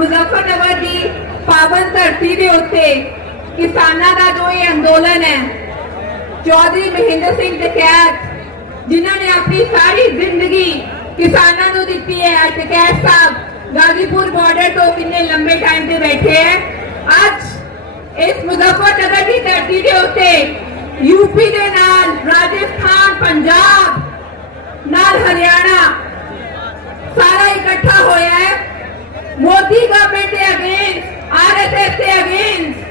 मुजफ्फरनगर की पावन धरती के उत्ते किसानों का जो ये अंदोलन है, चौधरी महेंद्र सिंह टिकैत जिन्होंने अपनी सारी जिंदगी किसानों को दी है। टिकैत साहब गाजीपुर बॉर्डर तो कितने लंबे टाइम से बैठे हैं। आज इस मुजफ्फरनगर की धरती के उत्ते यूपी के नाल राजस्थान, पंजाब नाल हरियाणा सारा इकट्ठा होया है। मोदी गवर्नमेंट के अगेंस्ट, आरएसएस के अगेंस्ट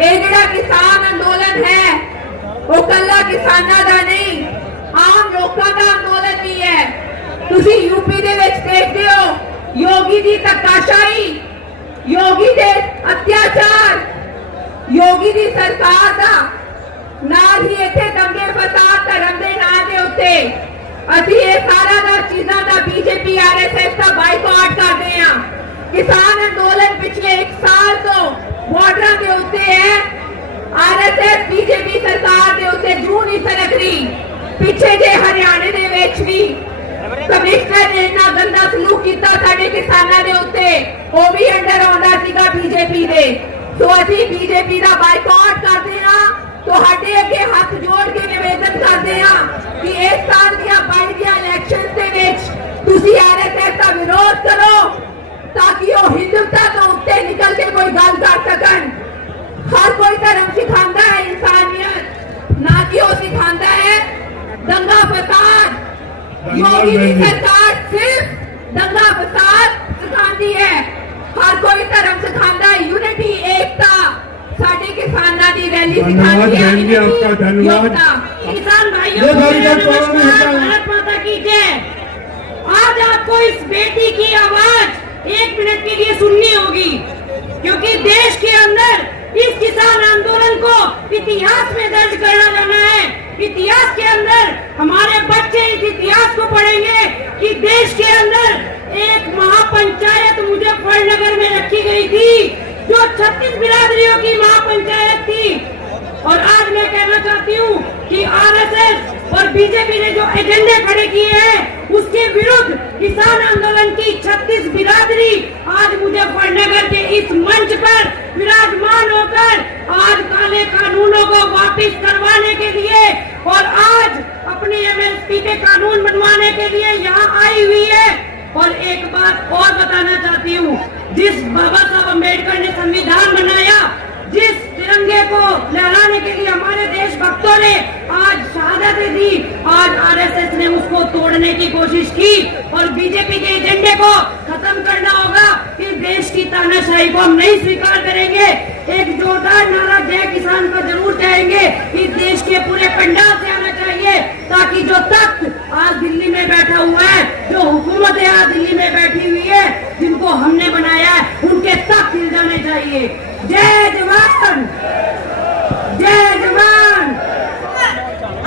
ये जिहड़ा किसान अंदोलन है वो कल्ला किसानां दा नहीं, आम लोकां दा अंदोलन भी है। तुसी यूपी दे विच देखदे हो योगी दी धक्काशाही, योगी दे अत्याचार, योगी दी सरकार दा नाल ही इत्थे दंगे फसाद धर्म दे नां दे उत्ते असीं ये सारा दा चीज़ां दा बीजेपी आरएसएस का बाइकआउट करदे हां। किसान अंदोलन पिछले 1 साल तो बॉर्डर के उत्ते है। आरएसएस बीजेपी सरकार के उत्ते जूं नहीं सरक रही। पिछे जे हरियाणे दे विच भी कमिश्नर ने इतना गंदा सलूक किया साडे किसानां दे उत्ते, वो भी अंडर आउंदा सीगा बीजेपी दे। तो असीं बीजेपी का बाइकआउट करदे हां। तुहाडे अगे हाथ जोड़ के निवेदन करदे हां कि इस साल दी 22 इलेक्शन दे विच तुसीं आरएसएस का विरोध करो ताकि वो हिंदुत्व तो उत्ते निकल के कोई गल कर सकन। हर कोई धर्म सिखाता है इंसानियत, ना कि वो सिखाता है दंगा फसाद। योगी की सरकार सिर्फ दंगा फसाद सिखाती है। हर कोई धर्म सिखाता है यूनिटी, एकता। साडे किसानां दी रैली सिखाती है एकता। किसान भाइयों भारत माता की जय। आज आपको इस बेटी की आवाज 1 मिनट के लिए सुननी होगी, क्योंकि देश के अंदर इस किसान आंदोलन को इतिहास में दर्ज करना जाना है। इतिहास के अंदर हमारे बच्चे इस इतिहास को पढ़ेंगे कि देश के अंदर एक महापंचायत मुजफ्फरनगर में रखी गई थी, जो 36 बिरादरियों की महापंचायत थी। और आज मैं कहना चाहती हूँ कि आरएसएस और बीजेपी ने जो एजेंडे खड़े किए हैं उसके विरुद्ध किसान आंदोलन की 36 बिरादरी आज मुजफ्फरनगर के इस मंच पर विराजमान होकर आज काले कानूनों को वापस करवाने के लिए और आज अपने एमएसपी के कानून बनवाने के लिए यहाँ आई हुई है। और एक बात और बताना चाहती हूँ, जिस बाबा साहब अम्बेडकर ने संविधान बनाया, जिस तिरंगे को लहराने के लिए हमारे देशभक्तों ने आज शहादतें दी, आज आरएसएस ने उसको तोड़ने की कोशिश की। और बीजेपी के एजेंडे को खत्म करना होगा। इस देश की तानाशाही को हम नहीं स्वीकार करेंगे। एक जोरदार नारा जय किसान का जरूर कहेंगे। इस देश के पूरे पंडाल से आना चाहिए, ताकि जो तख्त आज दिल्ली में बैठा हुआ है, जो हुकूमतें आज दिल्ली में बैठी हुई है, जिनको हमने बनाया है, उनके तख्त हिल जाने चाहिए। जय जवान, जय जवान।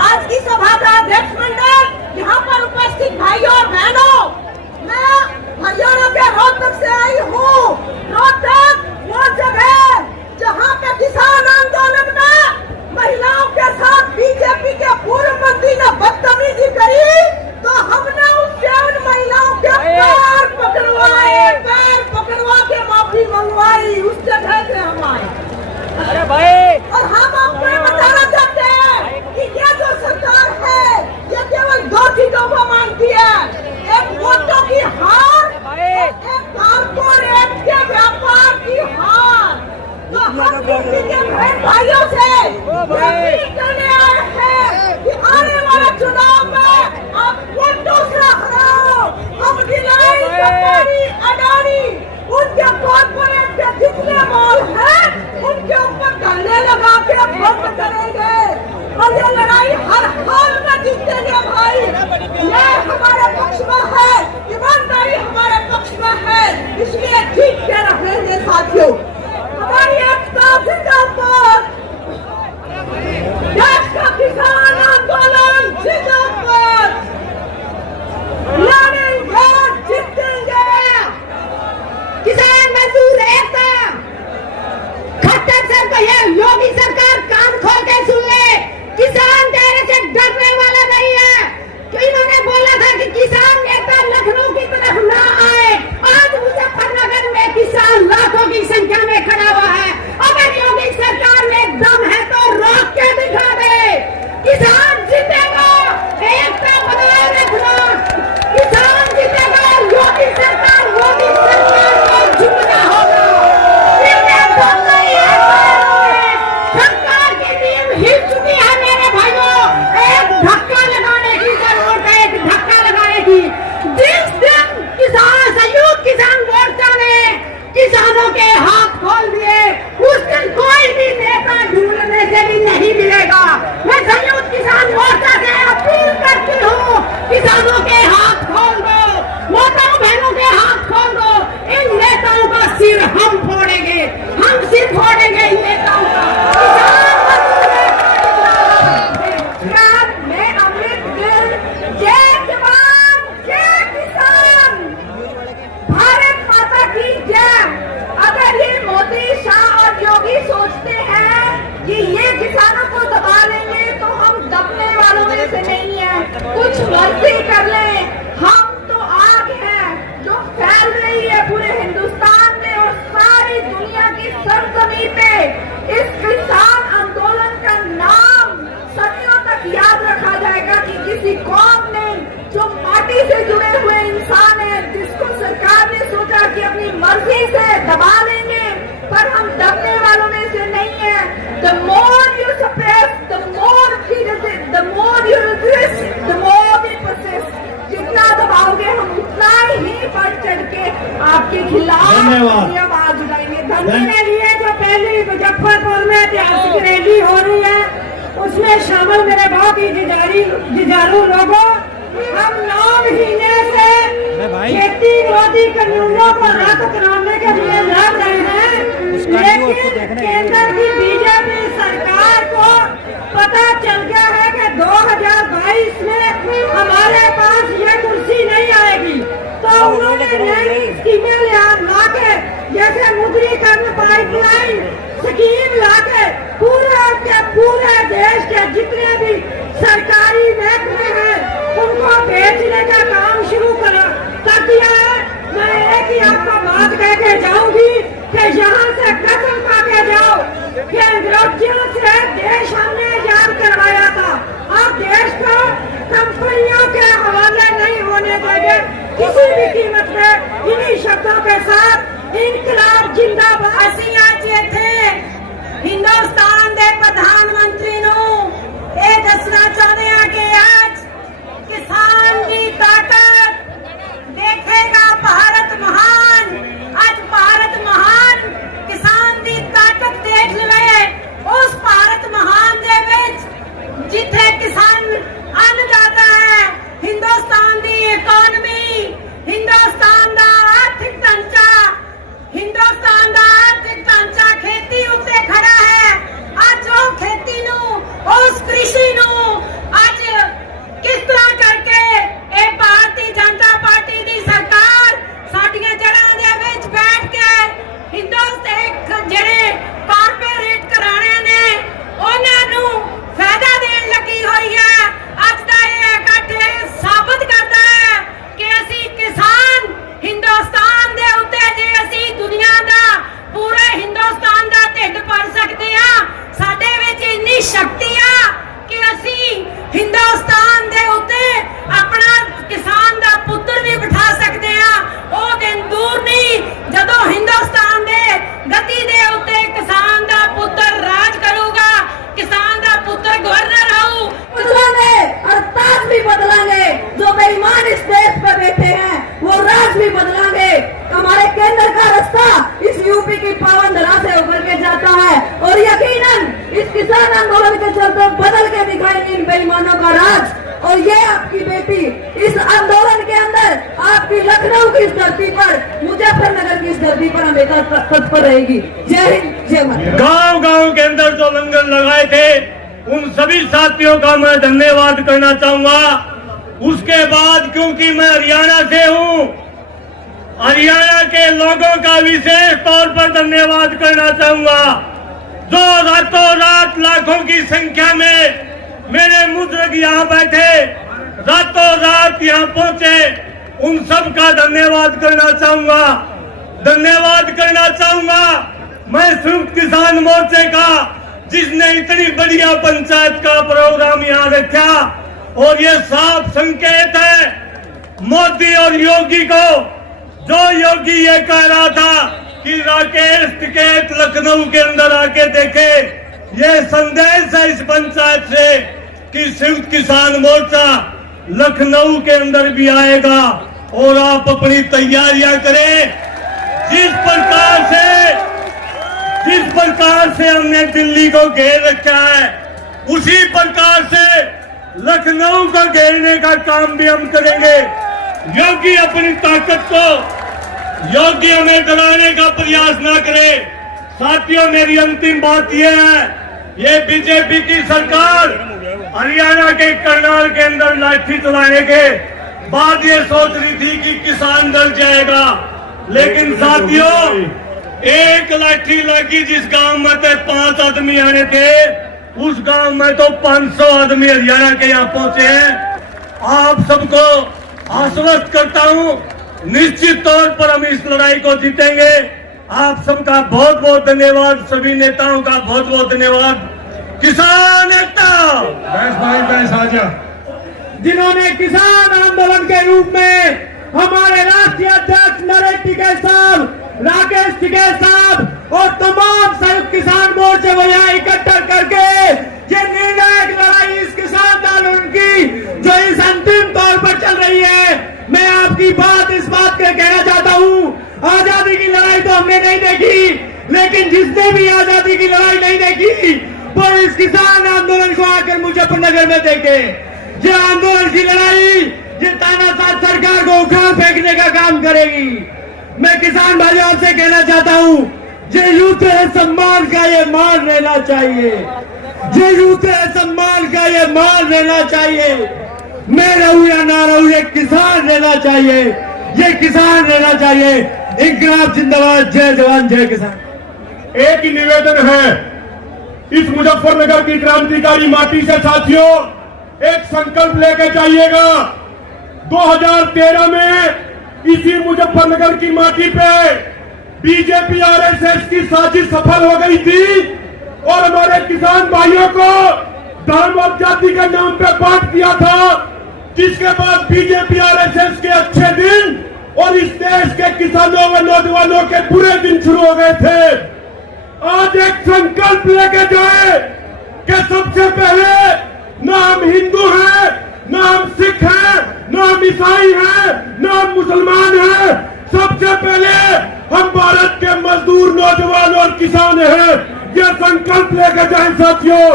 आज की सभा का अध्यक्ष मंडल, यहाँ पर उपस्थित भाइयों और बहनों, मैं हरियाणा के रोहतक से आई हूँ। रोहतक वो जगह जहाँ पे किसान आंदोलन में महिलाओं के साथ बीजेपी के पूर्व मंत्री ने बदतमीजी करी, तो हमने उससे उन महिलाओं के पैर पकड़वा के माफी मंगवाई। उस जगह से हम आए। अरे भाई, और हम आपको ये बताना चाहते हैं कि ये जो सरकार है ये केवल 2 चीजों को मांगती है, एक वोटों की हार, एक में इस किसान आंदोलन का नाम सदियों तक याद रखा जाएगा कि किसी कौम ने जो माटी से जुड़े हुए इंसान है, जिसको सरकार ने सोचा कि अपनी मर्जी से दबा लेंगे, पर हम दबने वालों में से नहीं है। The more you suppress, the more we resist, the more you resist, the more we persist. जितना दबाओगे हम उतना ही बढ़ चढ़ के आपके खिलाफ अपनी आवाज उठाएंगे। धमकी के लिए जो पहली मुजफ्फरपुर में ऐतिहासिक रैली हो रही है, उसमें शामिल मेरे बहुत ही जुझारू लोगों, हम 9 महीने से खेती विरोधी कानूनों को रद्द कराने के लिए लड़ रहे हैं, लेकिन केंद्र की बीजेपी सरकार को पता चल गया है कि 2022 में हमारे पास ये कुर्सी नहीं आएगी, तो उन्होंने नई स्कीमें ला के, जैसे मुद्रीकरण पाइपलाइन स्कीम ला के पूरे देश के जितने भी सरकारी महकमे हैं उनको बेचने का काम शुरू कर दिया है। मैं एक ही आपको बात कह के जाऊंगी कि यहाँ से कसम खा के जाओ कि अंग्रेजों से देश हमने आजाद करवाया था, और देश को कंपनियों के हवाले नहीं होने देंगे किसी भी कीमत पे। इन्हीं शब्दों के साथ इनकलाब जिंदाबाद। ਅਸੀਂ ਅੱਜ ਇੱਥੇ हिंदुस्तान के प्रधानमंत्री ये दसना चाहते हैं कि आज किसान की ताकत देखेगा भारत महान। आज भारत महान किसान की ताकत देख ले, उस भारत महान दे विच जिथे किसान अन्नदाता है, हिंदुस्तान की इकोनॉमी, हिंदुस्तान का आर्थिक ढांचा, हिंदुस्तान का आर्थिक ढांचा खेती उत्ते खड़ा है। आज वो खेती नू, उस कृषि नू आज किस तरह करके ये भारतीय जनता पार्टी की सरकार साडियां जड़ां दे विच बैठ के हिंदुस्तान जेड़े कारपोरेट घराणियां ने उन्हां नू फायदा देण लगी हुई है। आज दा ये इकट्ठ साबित करता है कि असीं किसान हिंदुस्तान दे उत्ते जे असीं दुनिया दा पूरे हिंदुस्तान दा ढिड भर सकते हैं, साडे विच इन्नी शक्ति आ कि असीं हिंदुस्तान दे उत्ते अपना किसान दा पुत्र भी बिठा सकते हैं। वो दिन दूर नहीं जदों हिंदुस्तान दे गति दे उत्ते किसान दा पुत्र राज करूगा, किसान दा पुत्र गवर्नर होऊ। बदलांगे और ताज भी बदलांगे, जो बेईमान इस देश पर बैठे हैं वो राज भी बदलांगे। हमारे केंद्र का रास्ता इस यूपी की पावन धरा से उभर के जाता है, और यकीनन इस किसान आंदोलन के चलते बदल के दिखाएंगे इन बेईमानों का राज। और ये आपकी बेटी इस आंदोलन के अंदर आपकी लखनऊ की इस धरती पर, मुजफ्फरनगर की इस धरती पर हमेशा तत्पर रहेगी। जय हिंद, जय माता। गांव-गांव के अंदर जो लंगर लगाए थे उन सभी साथियों का मैं धन्यवाद करना चाहूंगा। उसके बाद क्योंकि मैं हरियाणा से हूं, हरियाणा के लोगों का विशेष तौर पर धन्यवाद करना चाहूंगा, जो रातों रात लाखों की संख्या में मेरे मुद्रक यहाँ बैठे, रातों रात यहाँ पहुंचे, उन सब का धन्यवाद करना चाहूंगा। धन्यवाद करना चाहूंगा मैं संयुक्त किसान मोर्चे का, जिसने इतनी बढ़िया पंचायत का प्रोग्राम यहाँ रखा, और ये साफ संकेत है मोदी और योगी को। जो योगी ये कह रहा था कि राकेश टिकैत लखनऊ के अंदर आके देखे, ये संदेश है इस पंचायत से कि संयुक्त किसान मोर्चा लखनऊ के अंदर भी आएगा, और आप अपनी तैयारियां करें। जिस प्रकार से हमने दिल्ली को घेर रखा है, उसी प्रकार से लखनऊ को घेरने का काम भी हम करेंगे। योगी अपनी ताकत को, योगी हमें डराने का प्रयास ना करे। साथियों, मेरी अंतिम बात यह है, ये बीजेपी की सरकार हरियाणा के करनाल के अंदर लाठी चलाने के बाद ये सोच रही थी कि किसान डर जाएगा, लेकिन साथियों एक लाठी लगी जिस गांव में तो 5 आदमी आने थे, उस गांव में तो 500 आदमी हरियाणा के यहाँ पहुंचे हैं। आप सबको आश्वस्त करता हूं, निश्चित तौर पर हम इस लड़ाई को जीतेंगे। आप सबका बहुत बहुत धन्यवाद, सभी नेताओं का बहुत बहुत धन्यवाद। किसान एकता जिन्होंने किसान आंदोलन के रूप में हमारे राष्ट्रीय अध्यक्ष नरेश टिकैत साहब, राकेश टिकैत साहब और तमाम संयुक्त किसान मोर्चे को यहाँ इकट्ठा करके ये निर्णायक लड़ाई इस किसान आंदोलन की जो इस अंतिम तौर पर चल रही है, मैं आपकी बात इस बात के कहना चाहता हूँ, आजादी की लड़ाई तो हमने नहीं देखी, लेकिन जिसने भी आजादी की लड़ाई नहीं देखी वो इस किसान आंदोलन को आकर मुजफ्फरनगर में देखे। ये आंदोलन की लड़ाई ये तानाशाह सरकार को उखाड़ फेंकने का काम करेगी। मैं किसान भाइयों से कहना चाहता हूँ, ये युद्ध है सम्मान का, ये मान रहना चाहिए। ये युद्ध है सम्मान का, ये मान रहना चाहिए। मैं रहूं या ना रहूं, ये किसान रहना चाहिए, ये किसान रहना चाहिए। इंकलाब जिंदाबाद, जय जवान जय किसान। एक ही निवेदन है इस मुजफ्फरनगर की क्रांतिकारी माटी से साथियों, एक संकल्प लेके जाइएगा। 2013 में इसी मुजफ्फरनगर की माटी पे बीजेपी आरएसएस की साजिश सफल हो गई थी और हमारे किसान भाइयों को धर्म और जाति के नाम पे बांट दिया था, जिसके बाद बीजेपी आरएसएस के अच्छे दिन और इस देश के किसानों व नौजवानों के बुरे दिन शुरू हो गए थे। आज एक संकल्प लेके जाए कि सबसे पहले ना हम हिंदू हैं, ना हम सिख हैं, ना हम ईसाई हैं, ना हम मुसलमान हैं, सबसे पहले हम भारत के मजदूर, नौजवान और किसान हैं। यह संकल्प लेके जाए साथियों,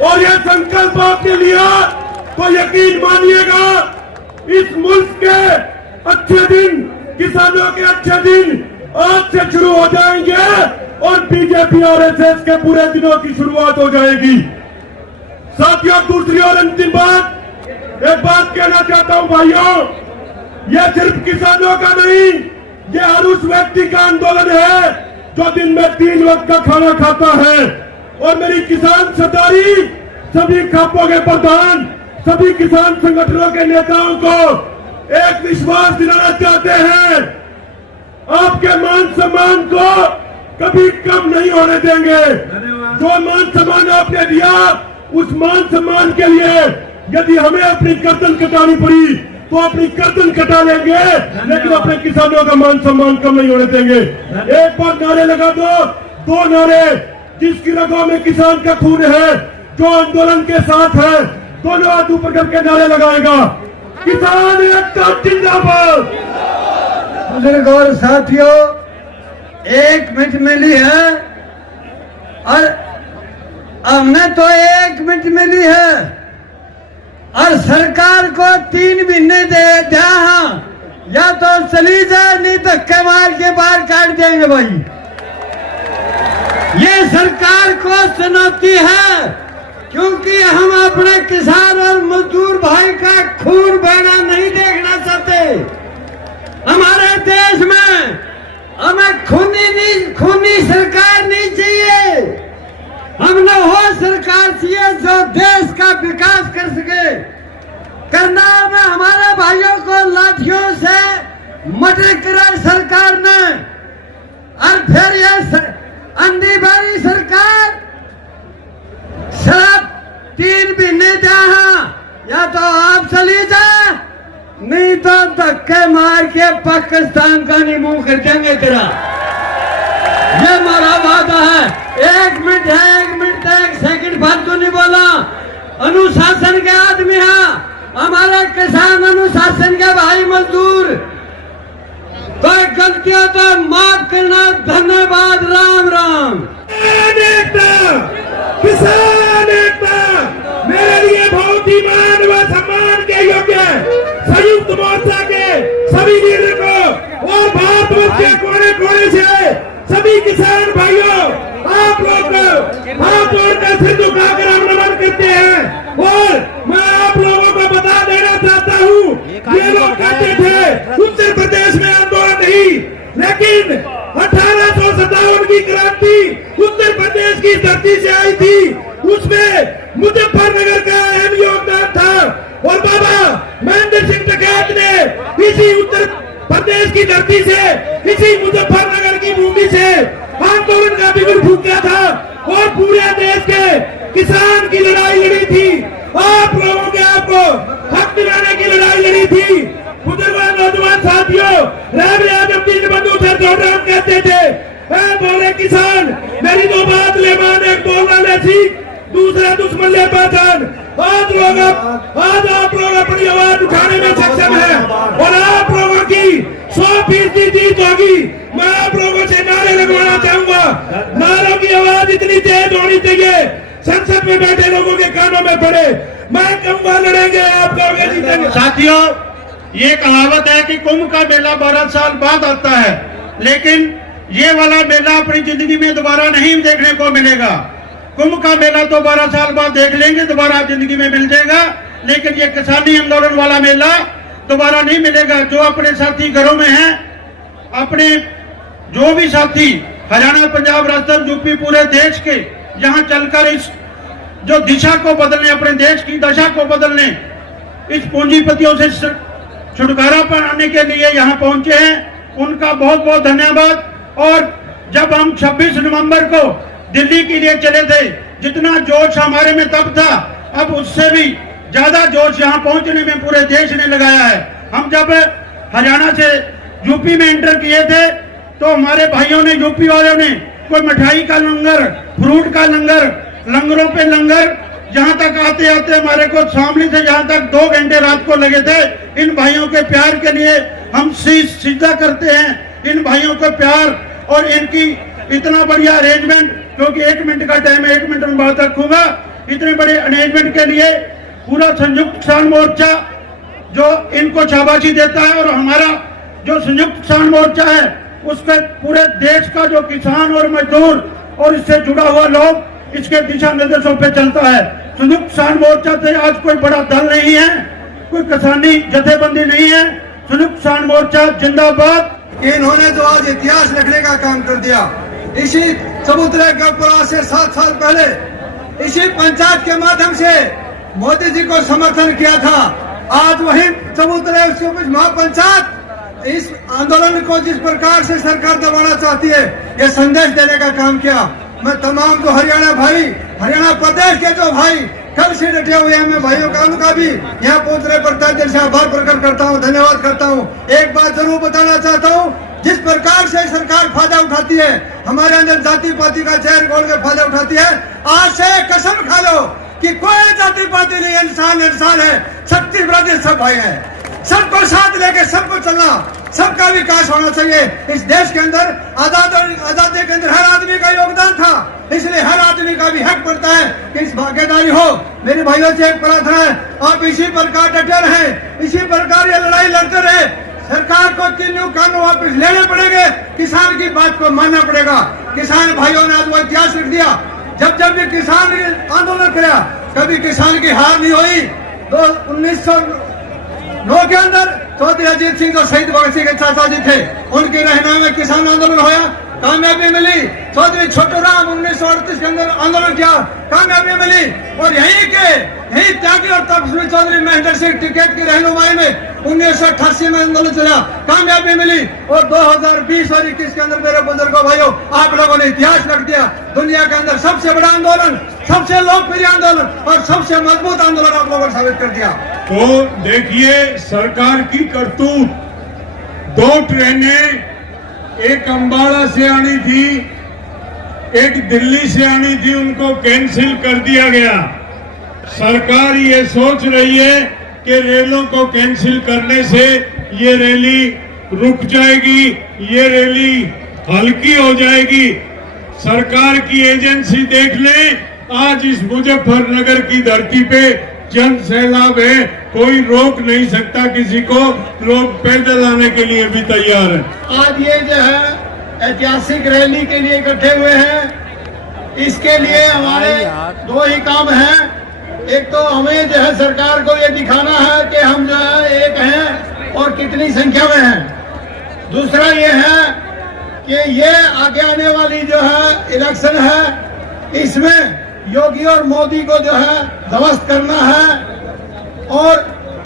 और यह संकल्प आपने लिया तो यकीन मानिएगा इस मुल्क के अच्छे दिन, किसानों के अच्छे दिन आज से शुरू हो जाएंगे और बीजेपी आरएसएस के पूरे दिनों की शुरुआत हो जाएगी। साथियों, दूसरी और अंतिम बात, एक बात कहना चाहता हूं भाइयों, यह सिर्फ किसानों का नहीं, यह हर उस व्यक्ति का आंदोलन है जो दिन में 3 वक्त का खाना खाता है। और मेरी किसान सरदारी सभी खापों के प्रधान, सभी किसान संगठनों के नेताओं को एक विश्वास दिलाना चाहते हैं, आपके मान सम्मान को कभी कम नहीं होने देंगे। जो मान सम्मान आपने दिया, उस मान सम्मान के लिए यदि हमें अपनी गर्दन कटानी पड़ी तो अपनी गर्दन कटा लेंगे, लेकिन अपने किसानों का मान सम्मान कम नहीं होने देंगे। एक बार नारे लगा दो नारे, जिसकी रगों में किसान का खून है, जो आंदोलन के साथ है, दोनों हाथ ऊपर करके नारे लगाएगा, किसान एकता जिंदाबाद। बुजुर्ग और साथियों, 1 मिनट मिली है और हमने तो 1 मिनट मिली है और सरकार को 3 महीने दे दिया, या तो चली जाए नहीं तो कमाल के बाहर काट देंगे भाई। ये सरकार को चुनौती है, क्योंकि हम अपने किसान और मजदूर भाई का खून बहना नहीं देखना चाहते। हमारे देश में हमें खूनी सरकार नहीं चाहिए, हमने वो सरकार चाहिए जो देश का विकास कर सके। करनाल में हमारे भाइयों को लाठियों से मर्डर करा सरकार ने, और फिर ये अंधी बारी सरकार सिर्फ 3 महीने जहाँ, या तो आप चली जाए नहीं तो धक्के मार के पाकिस्तान का नहीं मुंह कर देंगे तेरा। ये हमारा वादा है। 1 मिनट है, 1 मिनट 1 सेकंड फालतू नहीं बोला। अनुशासन के आदमी है हमारे किसान, अनुशासन के भाई मजदूर, कोई गलतियां तो माफ करना। धन्यवाद। राम राम। किसान एकता मेरे लिए बहुत ही मान व सम्मान के योग्य संयुक्त मोर्चा के सभी लीडर को और भारतवर्ष के कोने कोने से सभी किसान भाइयों, आप लोग हाथ जोड़कर सिर झुकाकर हम नमन करते हैं। और मैं आप लोगों को बता देना चाहता हूँ, ये लोग कहते थे उत्तर प्रदेश में आंदोलन नहीं, लेकिन 1857 की क्रांति उत्तर प्रदेश की धरती से आई थी, उसमें मुजफ्फरनगर का अहम योगदान था। और बाबा महेंद्र सिंह टिकैत ने इसी उत्तर प्रदेश की धरती से, इसी मुजफ्फरनगर से आंदोलन का बिगुल फूका था और पूरे देश के किसान की लड़ाई लड़ी थी। आप लोगों के आपको हक दिलाने की लड़ाई लड़ी थी। बुजुर्ग नौजवान साथियों, राम यादव जी बंधु थे हम कहते थे, बोले किसान मेरी दो बात ले मान, एक बोलना ले सीख, दूसरा दुश्मन ले पहचान। आज आप लोग अपनी आवाज उठाने में सक्षम है और आप लोगों की 100% जीत होगी। मैं आप लोगों से नारे लगवाना चाहूंगा। नारों की आवाज इतनी तेज होनी चाहिए संसद में बैठे लोगों के कानों में पड़े। मैं कहूंगा लड़ेंगे, आप कहोगे जीतेंगे। साथियों, ये कहावत है कि कुंभ का मेला 12 साल बाद आता है, लेकिन ये वाला मेला अपनी जिंदगी में दोबारा नहीं देखने को मिलेगा। कुंभ का मेला तो 12 साल बाद देख लेंगे, दोबारा जिंदगी में मिल जाएगा, लेकिन ये किसानी आंदोलन वाला मेला दोबारा नहीं मिलेगा। जो अपने साथी घरों में हैं, अपने जो भी साथी हरियाणा, पंजाब, राजस्थान, यूपी, पूरे देश के यहाँ चलकर इस जो दिशा को बदलने, अपने देश की दशा को बदलने, इस पूंजीपतियों से छुटकारा पाने के लिए यहाँ पहुंचे हैं, उनका बहुत बहुत धन्यवाद। और जब हम 26 नवंबर को दिल्ली के लिए चले थे, जितना जोश हमारे में तब था, अब उससे भी ज्यादा जोश यहाँ पहुंचने में पूरे देश ने लगाया है। हम जब हरियाणा से यूपी में एंटर किए थे तो हमारे भाइयों ने, यूपी वालों ने, कोई मिठाई का लंगर, फ्रूट का लंगर, लंगरों पे लंगर, यहाँ तक आते आते हमारे को शामली से यहाँ तक 2 घंटे रात को लगे थे। इन भाइयों के प्यार के लिए हम सीधा करते हैं, इन भाइयों को प्यार और इनकी इतना बढ़िया अरेंजमेंट, क्योंकि 1 मिनट का टाइम है, 1 मिनट में बात रखूंगा। इतने बड़े अरेंजमेंट के लिए पूरा संयुक्त किसान मोर्चा जो इनको शाबाशी देता है, और हमारा जो संयुक्त किसान मोर्चा है उसके पूरे देश का जो किसान और मजदूर और इससे जुड़ा हुआ लोग इसके दिशा निर्देशों पे चलता है। संयुक्त किसान मोर्चा से आज कोई बड़ा दल नहीं है, कोई किसानी जथेबंदी नहीं है। संयुक्त किसान मोर्चा जिंदाबाद। इन्होंने जो आज इतिहास लिखने का काम कर दिया, इसी चबूतरे गढ़पुरा से 7 साल पहले इसी पंचायत के माध्यम से मोदी जी को समर्थन किया था। आज वही चबूतरे महापंचायत इस आंदोलन को जिस प्रकार से सरकार दबाना चाहती है, ये संदेश देने का काम किया। मैं तमाम जो हरियाणा भाई, हरियाणा प्रदेश के जो भाई कल से डटे हुए हैं, मैं भाइयों का उनका भी यहाँ पहुंचने पर तहे दिल से आभार प्रकट करता हूँ, धन्यवाद करता हूँ। एक बात जरूर बताना चाहता हूँ, जिस प्रकार से सरकार फायदा उठाती है, हमारे अंदर जाति पाति का चेहर खोल के फायदा उठाती है, आज से कसम खा लो कि कोई जाति पाति नहीं, इंसान इंसान है, शक्ति विरोधी सब भाई है। सबको साथ लेके सबको चलना, सबका विकास होना चाहिए। इस देश के अंदर आजादी के अंदर हर आदमी का योगदान था, इसलिए हर आदमी का भी हक पड़ता है कि इस भागीदारी हो। मेरे भाइयों से एक प्रार्थना है, आप इसी प्रकार डटे रहे, इसी प्रकार ये लड़ाई लड़ते रहे। सरकार को तीनों कानून वापस लेने पड़ेंगे, किसान की बात को मानना पड़ेगा। किसान भाइयों ने आज वो इतिहास लिख दिया, जब भी किसान आंदोलन किया, कभी किसान की हार नहीं हुई। 1909 के अंदर चौधरी अजीत सिंह जो शहीद भगत सिंह के चाचा जी थे, उनकी रहनुमाई में किसान आंदोलन होया, कामयाबी मिली। चौधरी छोटूराम 1938 के अंदर आंदोलन किया, कामयाबी मिली। और यही त्यागी और तपस्वी चौधरी महेंद्र सिंह टिकैत की रहनुमाई में 1988 में आंदोलन चला, कामयाबी मिली। और 2020 और 21 के अंदर मेरे बुजुर्गों भाइयों, आप लोगों ने इतिहास रख दिया। दुनिया के अंदर सबसे बड़ा आंदोलन, सबसे लोकप्रिय आंदोलन और सबसे मजबूत आंदोलन आप लोगों ने साबित कर दिया। तो देखिए सरकार की करतूत, 2 ट्रेनें, एक अंबाला से आनी थी, एक दिल्ली से आनी थी, उनको कैंसिल कर दिया गया। सरकार ये सोच रही है कि रेलों को कैंसिल करने से ये रैली रुक जाएगी, ये रैली हल्की हो जाएगी। सरकार की एजेंसी देख लें, आज इस मुजफ्फरनगर की धरती पे जन सैलाब है, कोई रोक नहीं सकता किसी को, लोग पैदल आने के लिए भी तैयार हैं। आज ये जो है ऐतिहासिक रैली के लिए इकट्ठे हुए हैं, इसके लिए हमारे 2 ही काम हैं। एक तो हमें जो है सरकार को ये दिखाना है कि हम जो है एक हैं और कितनी संख्या में हैं। दूसरा ये है कि ये आगे आने वाली जो है इलेक्शन है, इसमें योगी और मोदी को जो है ध्वस्त करना है। और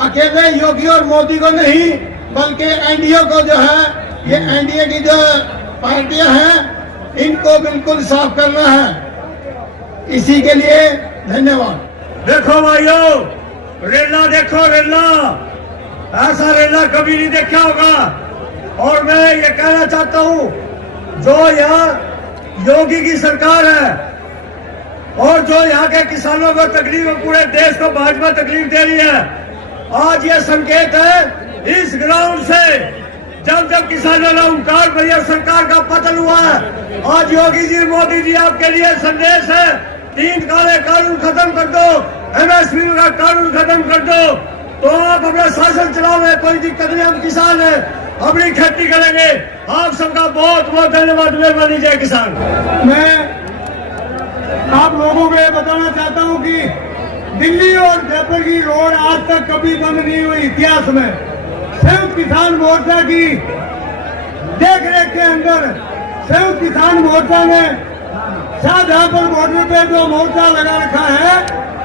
अकेले योगी और मोदी को नहीं, बल्कि एनडीए को जो है, ये एनडीए की जो पार्टियां हैं इनको बिल्कुल साफ करना है। इसी के लिए धन्यवाद। देखो भाइयों, रेला देखो, रेला ऐसा रेला कभी नहीं देखा होगा। और मैं ये कहना चाहता हूँ, जो यहाँ योगी की सरकार है और जो यहाँ के किसानों को तकलीफ, पूरे देश को भाजपा तकलीफ दे रही है, आज ये संकेत है इस ग्राउंड से, जब जब किसानों ने हुंकार भरी सरकार का पतन हुआ है। आज योगी जी, मोदी जी आपके लिए संदेश है, 3 काले कानून खत्म कर दो, MSP का कानून खत्म कर दो, तो आप अपना शासन चलाओगे, कोई दिक्कत नहीं। हम किसान हैं, अपनी खेती करेंगे। आप सबका बहुत बहुत धन्यवाद। मेहरबानी, जय किसान। मैं आप लोगों को ये बताना चाहता हूं कि दिल्ली और जयपुर की रोड आज तक कभी बंद नहीं हुई इतिहास में। संयुक्त किसान मोर्चा की देखरेख के अंदर संयुक्त किसान मोर्चा ने शाहजहांपुर बॉर्डर पे जो मोर्चा लगा रखा है,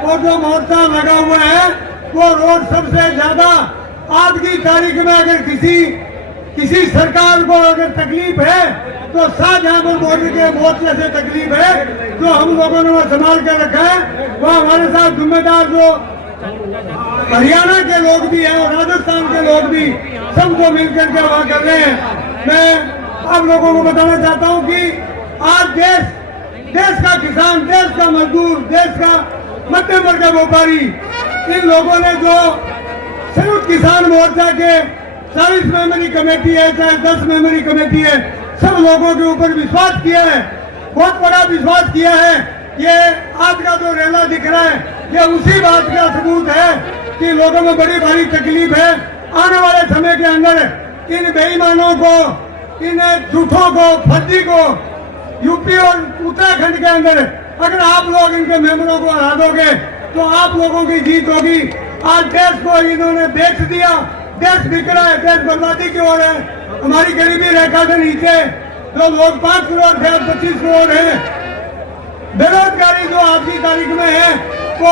वो जो मोर्चा लगा हुआ है, वो रोड सबसे ज्यादा आज की तारीख में अगर किसी सरकार को अगर तकलीफ है तो शाहजहांपुर बॉर्डर के मोर्चे से तकलीफ है। जो हम लोगों ने वो संभाल कर रखा है, वो हमारे साथ जिम्मेदार जो हरियाणा के लोग भी हैं और राजस्थान के लोग भी सबको मिलकर के वहाँ कर रहे हैं। मैं आप लोगों को बताना चाहता हूँ कि आज देश का किसान, देश का मजदूर, देश का मध्यम वर्ग का व्यापारी, इन लोगों ने जो संयुक्त किसान मोर्चा के 40 मेंबरी कमेटी है, चाहे 10 मेंबरी कमेटी है, सब लोगों के ऊपर विश्वास किया है, बहुत बड़ा विश्वास किया है। ये आज का जो रेला दिख रहा है, ये उसी बात का सबूत है कि लोगों में बड़ी भारी तकलीफ है। आने वाले समय के अंदर इन बेईमानों को, इन झूठों को, फर्जी को यूपी और उत्तराखंड के अंदर अगर आप लोग इनके मेंबरों को हरा दोगे तो आप लोगों की जीत होगी। आज देश को इन्होंने बेच दिया, देश बिक रहा है, देश बर्बादी की ओर है। हमारी गरीबी रेखा से नीचे जो लोग 5 करोड़ से 25 करोड़ है, बेरोजगारी जो आज की तारीख में है वो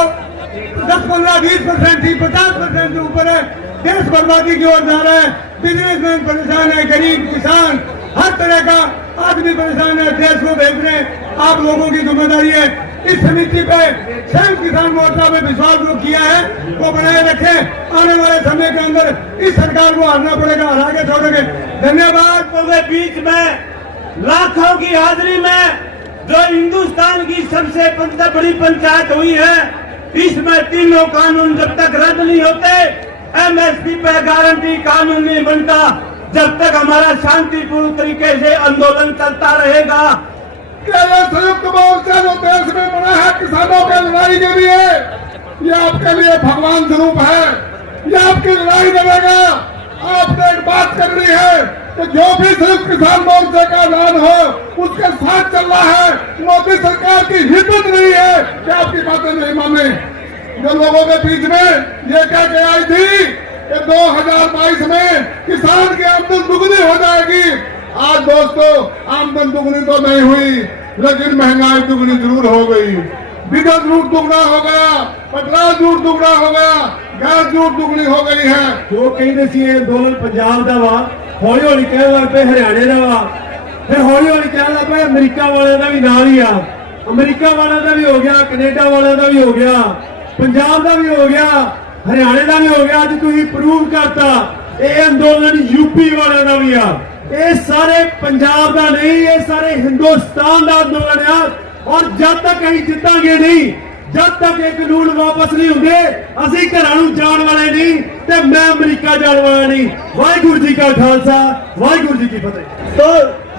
10-15-20% थी, 50% से ऊपर है। देश बर्बादी की ओर जा रहा है। बिजनेसमैन परेशान है, गरीब किसान हर तरह का आदमी परेशान है, देश को भेज रहे। आप लोगों की जिम्मेदारी है इस समिति पे, संयुक्त किसान मोर्चा में विश्वास जो किया है वो बनाए रखें। आने वाले समय के अंदर इस सरकार को हराना पड़ेगा, हरा के छोड़ेंगे। धन्यवाद। के बीच में लाखों की हाजिरी में जो हिंदुस्तान की सबसे बड़ी पंचायत हुई है, इसमें तीनों कानून जब तक रद्द नहीं होते, MSP पे गारंटी कानून नहीं बनता, जब तक हमारा शांतिपूर्ण तरीके से आंदोलन चलता रहेगा। क्या ये संयुक्त मोर्चा जो देश में बना है किसानों के लड़ाई के लिए, ये आपके लिए भगवान स्वरूप है। ये आपकी लड़ाई लड़ेगा। आपने एक बात करनी है कि जो भी संयुक्त किसान मोर्चे का ऐलान हो उसके साथ चल रहा है। मोदी सरकार की हिम्मत नहीं है कि आपकी बातें नहीं माने। जो लोगों के बीच में ये कह के आई थी कि 2022 में किसान की आमदन दुगनी हो जाएगी, आज दोस्तों आमदन दुगनी तो नहीं हुई, लेकिन महंगाई दुगनी जरूर हो गई। डीजल जरूर दुगना हो गया, पेट्रोल जरूर दुगना हो गया, गैस जरूर दुगनी हो गई है। जो कहते सी अंदोलन पंजाब का वा, हौली हौली कहने लग पे हरियाणे का वा, फिर हौली हौली कहने लग पे अमरीका वाले का भी नाल ही आ। अमरीका वाले का भी हो गया, कनेडा वाले का भी हो गया, पंजाब का भी हो गया, हरियाणे का भी हो गया। अज तुम प्रूव करता ये अंदोलन यूपी वाले का भी आ। ये सारे पंजाब का नहीं, ये सारे हिंदुस्तान का अंदोलन है। और जब तक अं जितांगे नहीं, जब तक ये कानून वापस नहीं होंगे, असी घरों जाने वाले नहीं, ते मैं अमरीका जाने वाला नहीं। वाहिगुरु जी का खालसा, वाहिगुरु जी की फतेह। तो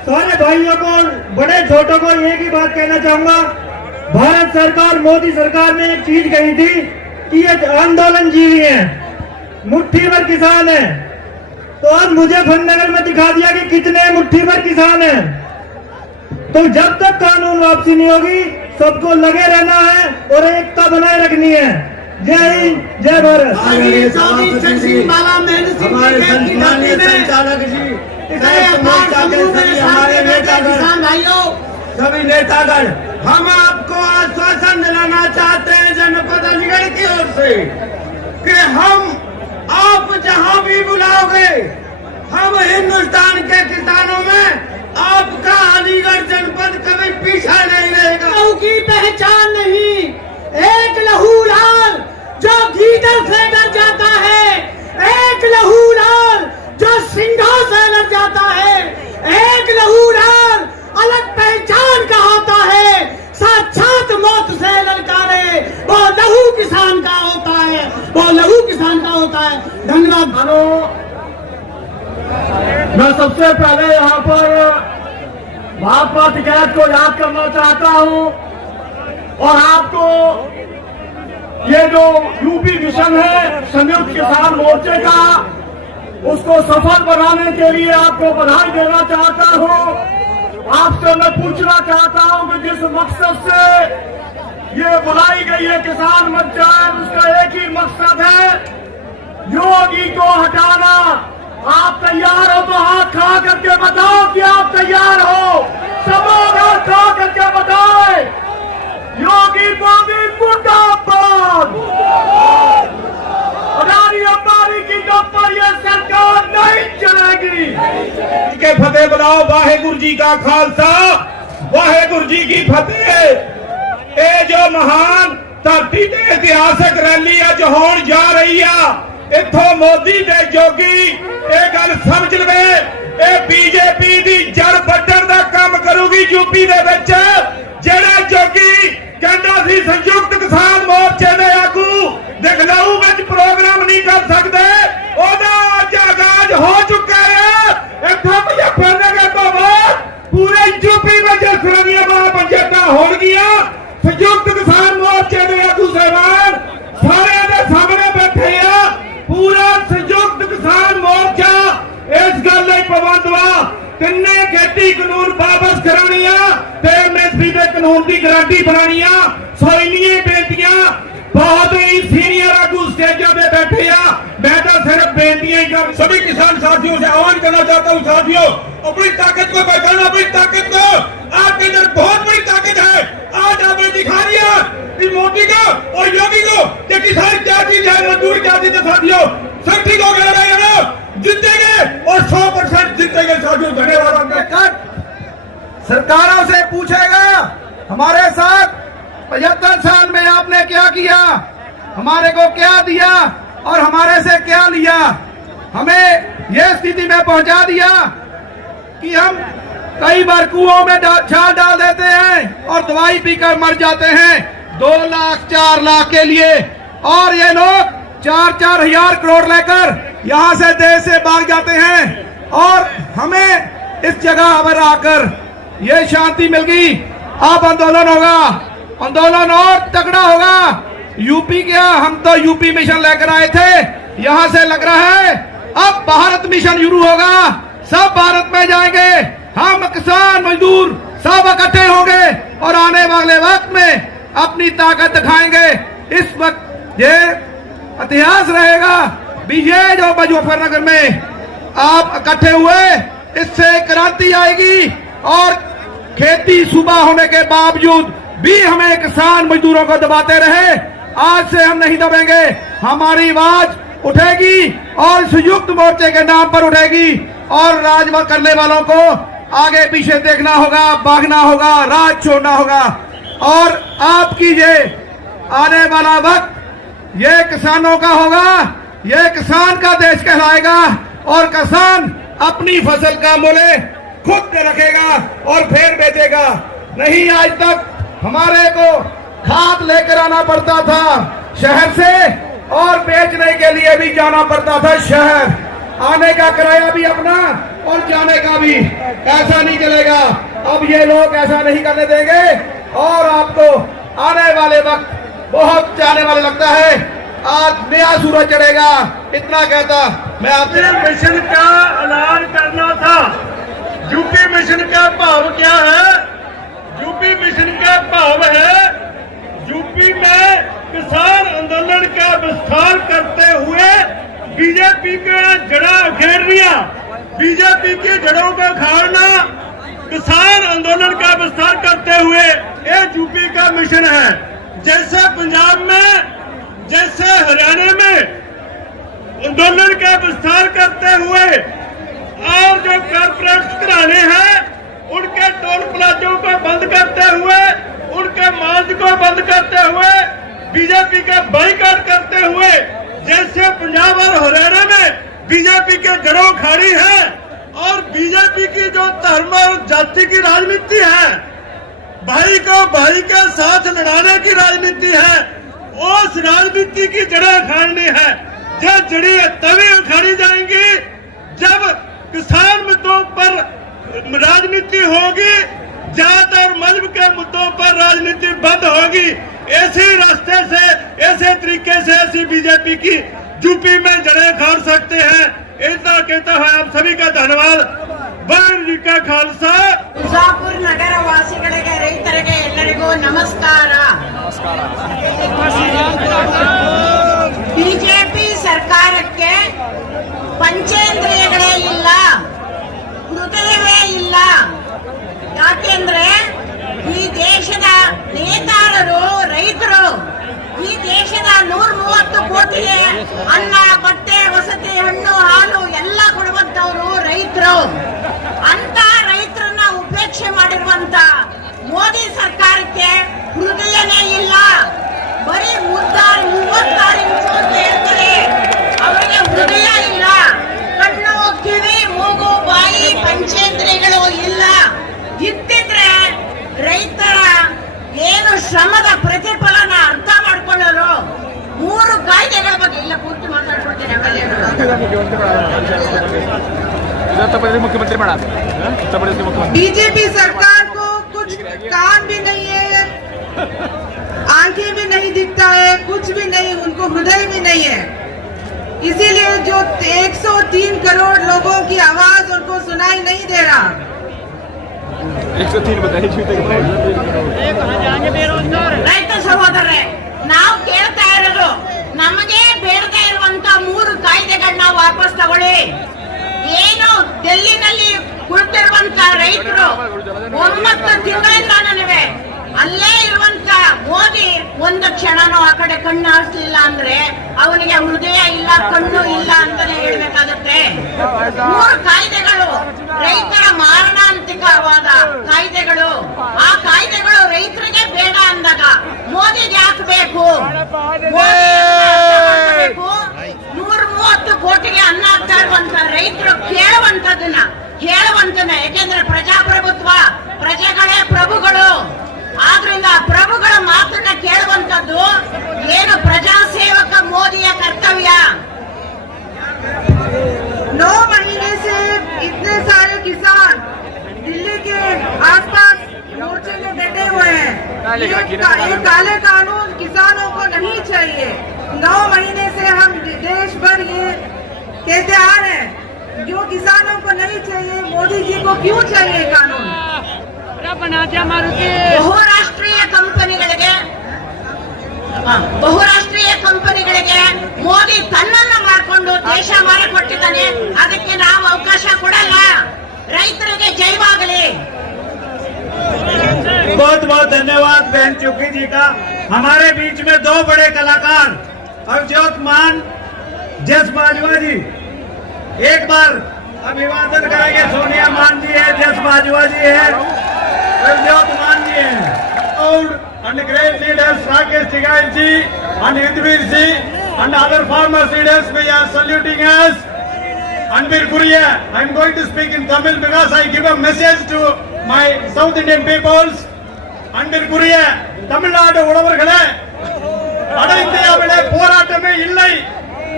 सारे भाइयों को, बड़े छोटों को एक ही बात कहना चाहूंगा, भारत सरकार, मोदी सरकार ने एक चीज कही थी कि ये आंदोलन जीवी है, मुट्ठी भर किसान है। तो आज मुजफ्फरनगर में दिखा दिया कि कितने मुट्ठी भर किसान हैं। तो जब तक कानून वापसी नहीं होगी, सबको लगे रहना है और एकता बनाए रखनी है। जय हिंद, जय भारत। हमारे संचालक जी, हमारे सभी नेतागण, हम आपको आश्वासन दिलाना चाहते हैं जनपद अलीगढ़ की ओर से कि हम आप जहां भी बुलाओगे, हम हिंदुस्तान के किसानों में आपका अलीगढ़ जनपद वो लघु किसान का होता है। धन्यवाद। मैं सबसे पहले यहाँ पर महात्मा टिकैत को याद करना चाहता हूँ और आपको ये जो यूपी मिशन है संयुक्त किसान मोर्चे का, उसको सफल बनाने के लिए आपको बधाई देना चाहता हूँ। आपसे मैं पूछना चाहता हूँ कि जिस मकसद से ये बुलाई गई है किसान पंचायत, उसका एक ही मकसद है, योगी को हटाना। आप तैयार हो तो हाथ खड़ा करके बताओ कि आप तैयार हो। सब हाथ खड़ा करके बताएं, योगी मोदी मुर्दाबाद। अडानी अंबानी की दम पर ये सरकार नहीं चलेगी। के फतेह बुलाओ। वाहेगुरु जी का खालसा, वाहेगुरु जी की फतेह। ये जो महान धरती ते इतिहासक रैली अज होण जा रही है, इथों मोदी ते जोगी ये गल समझ लवे, ये बीजेपी दी जड़ बड्डण दा काम करूगी यूपी दे विच। जेड़ा जोगी कहंदा सी संयुक्त किसान मोर्चे दे आगू दिखलाऊ विच प्रोग्राम नहीं कर सकते, ओदा अज आगाज हो चुका है। इथों मुजफ्फरनगर तो बाद पूरे यूपी में जिस तरह दी महापंचायतां होणगियां, संयुक्त किसान मोर्चे दे आगू साहबान सारे दे सामने बैठे आ। पूरा संयुक्त किसान मोर्चा इस गल लई पाबंद वा, तिन्ने खेती कानून वापस करानिया ते एमएसपी दे कानून की गारंटी बनानिया। सो इन्नियां बेनतियां बहुत ही सीनियर आगू स्टेजां पे बैठे आ। मैं तो सिर्फ बेनतियां ही कर सभी किसान साथियों से आह्वान करना चाहता हूँ, साथियों अपनी ताकत को पहचानो, अपनी ताकत को। आपके अंदर बहुत बड़ी ताकत है। आज आपने दिखा दिया कि मोदी को और योगी को कि किसान क्या चीज है, मजदूर क्या चीज है। साथियों शक्ति को जीतेंगे और 100% जीतेंगे। साथियों धन्यवाद। सरकारों से पूछेगा हमारे साथ 75 साल में आपने क्या किया, हमारे को क्या दिया और हमारे से क्या लिया। हमें यह स्थिति में पहुंचा दिया कि हम कई बार कुओं में छाल डाल देते हैं और दवाई पीकर मर जाते हैं 2 लाख 4 लाख के लिए, और ये लोग 4-4 हजार करोड़ लेकर यहाँ से देश से भाग जाते हैं। और हमें इस जगह पर आकर ये शांति मिल गई। अब आंदोलन होगा, आंदोलन और तगड़ा होगा। यूपी क्या, हम तो यूपी मिशन लेकर आए थे, यहाँ से लग रहा है अब भारत मिशन शुरू होगा। सब भारत में जाएंगे, हम किसान मजदूर सब इकट्ठे होंगे और आने वाले वक्त में अपनी ताकत दिखाएंगे। इस वक्त ये इतिहास रहेगा भी, ये जो मुजफ्फरनगर में आप इकट्ठे हुए, इससे क्रांति आएगी। और खेती सूबा होने के बावजूद भी हमें किसान मजदूरों को दबाते रहे, आज से हम नहीं दबेंगे। हमारी आवाज उठेगी और संयुक्त मोर्चे के नाम पर उठेगी और राज करने वालों को आगे पीछे देखना होगा, भागना होगा, राज छोड़ना होगा। और आपकी ये आने वाला वक्त ये किसानों का होगा, ये किसान का देश कहलाएगा और किसान अपनी फसल का मूल्य खुद रखेगा और फिर बेचेगा। नहीं, आज तक हमारे को खाद लेकर आना पड़ता था शहर से और बेचने के लिए भी जाना पड़ता था शहर, आने का किराया भी अपना और जाने का भी। ऐसा नहीं चलेगा, अब ये लोग ऐसा नहीं करने देंगे और आपको आने वाले वक्त बहुत जाने वाले लगता है। आज नया सूरज चढ़ेगा, इतना कहता मैं आपसे मिशन का ऐलान करना था। यूपी मिशन का भाव क्या है? यूपी मिशन का भाव है यूपी में किसान आंदोलन का विस्तार करते हुए बीजेपी का जड़ा उखेड़ना, बीजेपी की जड़ों को उखाड़ना, किसान आंदोलन का विस्तार करते हुए ये यूपी का मिशन है। जैसे पंजाब में, जैसे हरियाणा में आंदोलन का विस्तार करते हुए और जो कारपोरेट घराने हैं उनके टोल प्लाजों को बंद करते हुए, उनके मार्च को बंद करते हुए, बीजेपी का बाइकआउट करते हुए, जैसे पंजाब और हरियाणा में बीजेपी के जड़ों खाड़ी है और बीजेपी की जो धर्म और जाति की राजनीति है, भाई को भाई के साथ लड़ाने की राजनीति है, उस राजनीति की जड़ें उखाड़नी है। जो जड़ें तभी उखाड़ी जाएंगी जब किसान मुद्दों पर राजनीति होगी, जात और मजहब के मुद्दों पर राजनीति बंद होगी। ऐसे रास्ते से, ऐसे तरीके से ऐसी बीजेपी की यूपी में जड़ें उखाड़ सकते हैं। इतना कहता है आप सभी का धन्यवाद। वाहिगुरू जी का खालसा। ಬಿಜಾಪುರ ನಗರ ವಾಸಿಗಳಿಗೆ ರೈತರಿಗೆ ಎಲ್ಲರಿಗೂ ನಮಸ್ಕಾರ. ಬಿಜೆಪಿ ಸರ್ಕಾರಕ್ಕೆ ಪಂಚೇಂದ್ರಿಯಗಳೇ ಇಲ್ಲ, ಹೃದಯವೇ ಇಲ್ಲ. ಯಾಕೆಂದ್ರೆ ಈ ದೇಶದ ನೇತಾರರು ರೈತರು. ಈ ದೇಶದ 130 ಕೋಟಿಗೆ ಅನ್ನ, ಬಟ್ಟೆ, ವಸತಿ, ಹಣ್ಣು, ಹಾಲು ಎಲ್ಲ ಕೊಡುವಂತವರು ರೈತರು. ಅಂತ ರೈತರನ್ನ ಉಪೇಕ್ಷೆ ಮಾಡಿರುವಂತ ಮೋದಿ ಸರ್ಕಾರಕ್ಕೆ ಹೃದಯನೇ ಇಲ್ಲ. ಬರೀ 36 ಇಂಚು ಅಂತ ಹೇಳ್ತಾರೆ, ಅವರಿಗೆ ಹೃದಯ ಇಲ್ಲ. ಕಣ್ಣು, ಕಿವಿ, ಮೂಗು, ಬಾಯಿ, ಪಂಚೇಂದ್ರಿಯಗಳು ಇಲ್ಲ. ಇದ್ದಿದ್ರೆ ರೈತರ ಏನು ಶ್ರಮದ ಪ್ರತಿಫಲನ ಅರ್ಥ ಮಾಡ್ಕೊಳ್ಳೋರು. 3 ಕಾಯ್ದೆಗಳ ಬಗ್ಗೆ ಇಲ್ಲ ಪೂರ್ತಿ ಮಾತಾಡ್ಕೊಳ್ತೇನೆ. मुख्यमंत्री बना बीजेपी सरकार को कुछ कान भी नहीं है, आंखें भी नहीं दिखता है, कुछ भी नहीं, उनको हृदय भी नहीं है. इसीलिए जो 103 करोड़ लोगों की आवाज उनको सुनाई नहीं दे रहा. 103 ರೈತ ಸಹೋದರರೇ, ನಾವು ಕೇಳ್ತಾ ಇರೋದು ನಮಗೆ ಬೇಡದೇ ಇರುವಂತ 3 ಕಾಯ್ದೆಗಳನ್ನ ವಾಪಸ್ ತಗೊಳ್ಳಿ. ಏನು ಡೆಲ್ಲಿನಲ್ಲಿ ಕುಳಿತಿರುವಂತ ರೈತರು 9 ತಿಂಗಳಿಂದ ನನಗೆ ಅಲ್ಲೇ ಇರುವಂತ ಮೋದಿ ಒಂದು ಕ್ಷಣನೂ ಆ ಕಡೆ ಕಣ್ಣು ಹಾರಿಸಲಿಲ್ಲ ಅಂದ್ರೆ ಅವನಿಗೆ ಹೃದಯ ಇಲ್ಲ, ಕಣ್ಣು ಇಲ್ಲ ಅಂತಾನೆ ಹೇಳ್ಬೇಕಾಗತ್ತೆ. 3 ಕಾಯ್ದೆಗಳು ರೈತರ ಮಾರಣಾಂತಿಕವಾದ ಕಾಯ್ದೆಗಳು. ಆ ಕಾಯ್ದೆಗಳು ರೈತರಿಗೆ ಬೇಡ ಅಂದಾಗ ಮೋದಿಗೆ ಹಾಕಬೇಕು. 130 ಕೋಟಿಗೆ ಅನ್ನ ಆಗ್ತಾ ಇರುವಂತ ರೈತರು ಹೇಳುವಂತನ್ನ ಯಾಕೆಂದ್ರೆ ಪ್ರಜಾಪ್ರಭುತ್ವ, ಪ್ರಜೆಗಳೇ ಪ್ರಭುಗಳು. ಆದ್ರಿಂದ ಪ್ರಭುಗಳ ಮಾತನ್ನ ಕೇಳುವಂತದ್ದು ಏನು ಪ್ರಜಾಸೇವಕ ಮೋದಿಯ ಕರ್ತವ್ಯ. 9 महीने से इतने सारे किसान दिल्ली के आसपास मोर्चे में बैठे हुए हैं. ये काले कानून किसानों को नहीं चाहिए. 9 महीने से हम देश भर ये कहते आ रहे हैं, जो किसानों को नहीं चाहिए, मोदी जी को क्यों चाहिए कानून. ಬಹುರಾಷ್ಟ್ರೀಯ ಕಂಪನಿಗಳಿಗೆ ಮೋದಿ ತನ್ನನ್ನ ಮಾಡಿಕೊಂಡು ದೇಶ ಮಾರಿಕೊಟ್ಟಿದ್ದಾನೆ. ಅದಕ್ಕೆ ನಾವು ಅವಕಾಶ ಕೊಡಲ್ಲ. ರೈತರಿಗೆ ಜೈವಾಗಲಿ. बहुत बहुत धन्यवाद बहन चुकी जी का। हमारे बीच में 2 बड़े कलाकार अवजोत मान जस बाजवा जी, एक बार अभिवादन करेंगे। सोनिया मान जी है, जस बाजवा जी है, अवजोत मान जी है, और and great leaders Rakesh Tigai ji and Yudhvir ji and other farmers leaders, we are saluting us. Anbir Kuriya, I am going to speak in Tamil because I give a message to my South Indian peoples. Anbir Kuriya, Tamil Nadu உழவர்களே, வட இந்தியாவிலே போராட்டமே இல்லை.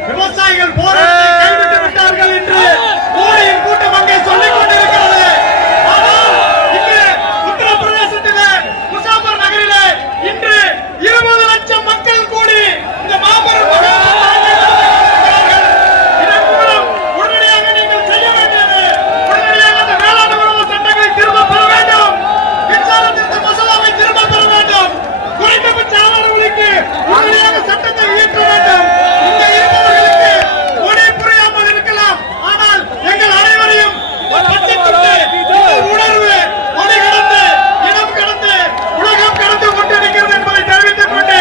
விவசாயிகள் போராட்டத்தை கைவிட்டு விட்டார்கள் என்று மோடியின் கூட்டம் அங்கே சொல்லிக் கொண்டிருக்கிறது. ஆனால் இங்கே உத்தரப்பிரதேசத்திலே முசாஃபர் நகரிலே இன்று 20 லட்சம் மக்கள் கூடி இந்த மாபெரும் இதன் மூலம் உடனடியாக நீங்கள் செய்ய வேண்டியது, உடனடியாக அந்த வேளாண் உறவு சட்டங்களை திரும்ப பெற வேண்டும், மின்சார திருத்த மசோதாவை திரும்ப பெற வேண்டும், குறைந்தபட்ச ஆதார விலைக்கு உடனடியாக சட்டத்தை இயற்ற வேண்டும். இங்கே இருப்பவர்களுக்கு மொழி புரியாமல் இருக்கலாம், ஆனால் எங்கள் அனைவரையும் பட்சத்திற்கு இந்த உணர்வு மொழி கடந்து, இனம் கடந்து, உலகம் கடந்து கொண்டிருக்கிறது என்பதை தெரிவித்துக் கொண்டு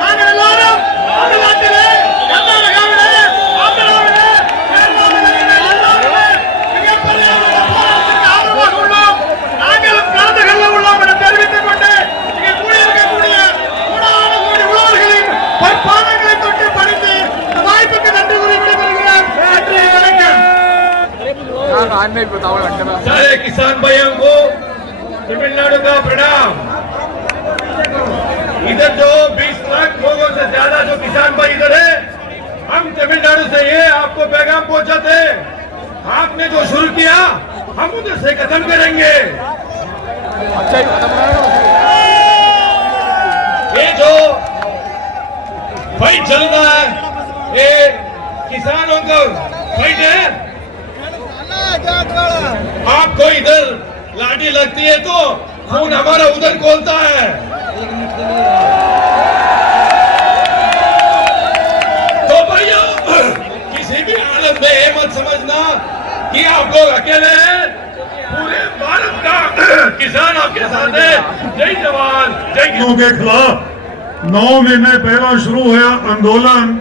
நாங்கள் எல்லாரும் தமிழ்நாட்டிலே, கர்நாடகாவிலே, ஆந்திராவிலே, கேரளாவிலே, எல்லாருமே மிகப்பெரிய போராட்டத்திற்கு ஆதரவாக உள்ளோம். நாங்களும் கலந்து கொள்ள உள்ளோம் என தெரிவித்துக் கொண்டு இங்கே கூடியிருக்கக்கூடிய கோடான கோடி உழவர்களின் பொற்பாதங்களை தொட்டு பணிந்து இந்த வாய்ப்புக்கு நன்றி கூறி விடைபெறுகிறேன். நன்றி, வணக்கம். सारे किसान भाइयों को तमिलनाडु का प्रणाम। इधर जो 20 लाख लोगों से ज्यादा जो किसान भाई इधर है, हम तमिलनाडु से ये आपको पैगाम पहुंचाते हैं, आपने जो शुरू किया हम उधर से खत्म करेंगे। ये जो फाइट चल रहा है ये किसानों का फाइट है। आपको इधर लाठी लगती है तो खून हमारा उधर खोलता है। तो भाइयों, किसी भी हालत में ये मत समझना कि आप लोग अकेले हैं, पूरे भारत का किसान आपके साथ है। जय जवान जय किसान। के खिलाफ 9 महीने पहला शुरू हुआ आंदोलन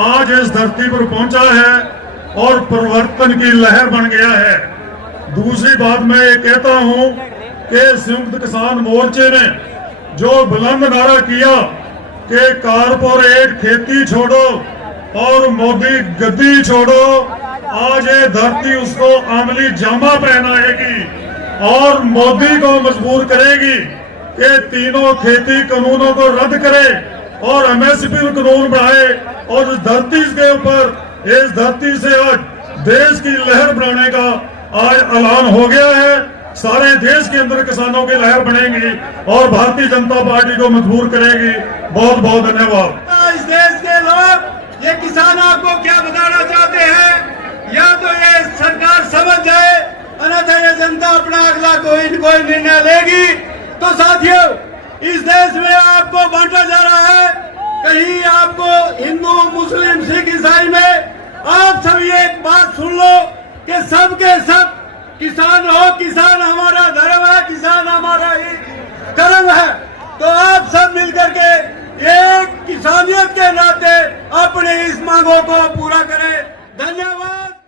आज इस धरती पर पहुंचा है और परिवर्तन की लहर बन गया है। दूसरी बात मैं ये कहता हूं कि संयुक्त किसान मोर्चे ने जो बुलंद नारा किया कि कारपोरेट खेती छोड़ो और मोदी गद्दी छोड़ो, आज ये धरती उसको अमली जामा पहनाएगी और मोदी को मजबूर करेगी कि तीनों खेती कानूनों को रद्द करे और एमएसपी कानून बढ़ाए। और इस धरती के ऊपर, इस धरती से आज देश की लहर बनाने का आज ऐलान हो गया है। सारे देश के अंदर किसानों की लहर बनेगी और भारतीय जनता पार्टी को मजबूर करेगी। बहुत बहुत धन्यवाद। इस देश के लोग, ये किसान आपको क्या बताना चाहते हैं, या तो ये सरकार समझ जाए, अन्यथा ये जनता अपना अगला कोई निर्णय लेगी। तो साथियों, इस देश में आपको बांटा जा रहा है, कहीं आपको हिंदू मुस्लिम सिख ईसाई में। आप सभी एक बात सुन लो कि सब के सब किसान हो, किसान हमारा धर्म है, किसान हमारा ही कर्म है। तो आप सब मिलकर के एक किसानियत के नाते अपने इस मांगों को पूरा करें। धन्यवाद।